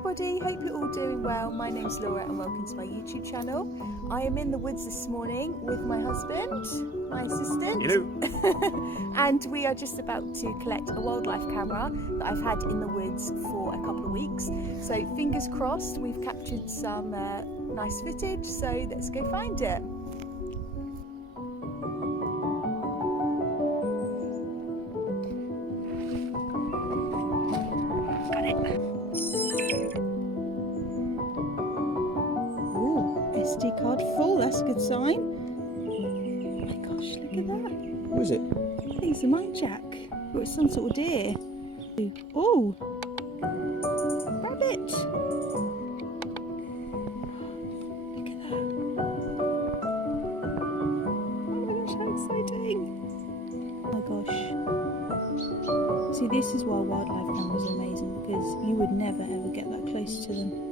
everybody, hope you're all doing well. My name's Laura and welcome to my YouTube channel. I am in the woods this morning with my husband, my assistant. Hello. And we are just about to collect a wildlife camera that I've had in the woods for a couple of weeks. So fingers crossed we've captured some nice footage, so let's go find it. Got it. SD card full, that's a good sign. Oh my gosh, look at that. What is it? I think it's a muntjac, or it's some sort of deer. Oh, rabbit. Look at that. Oh my gosh, how exciting. Oh my gosh. See, this is why wildlife cameras are amazing, because you would never ever get that close to them.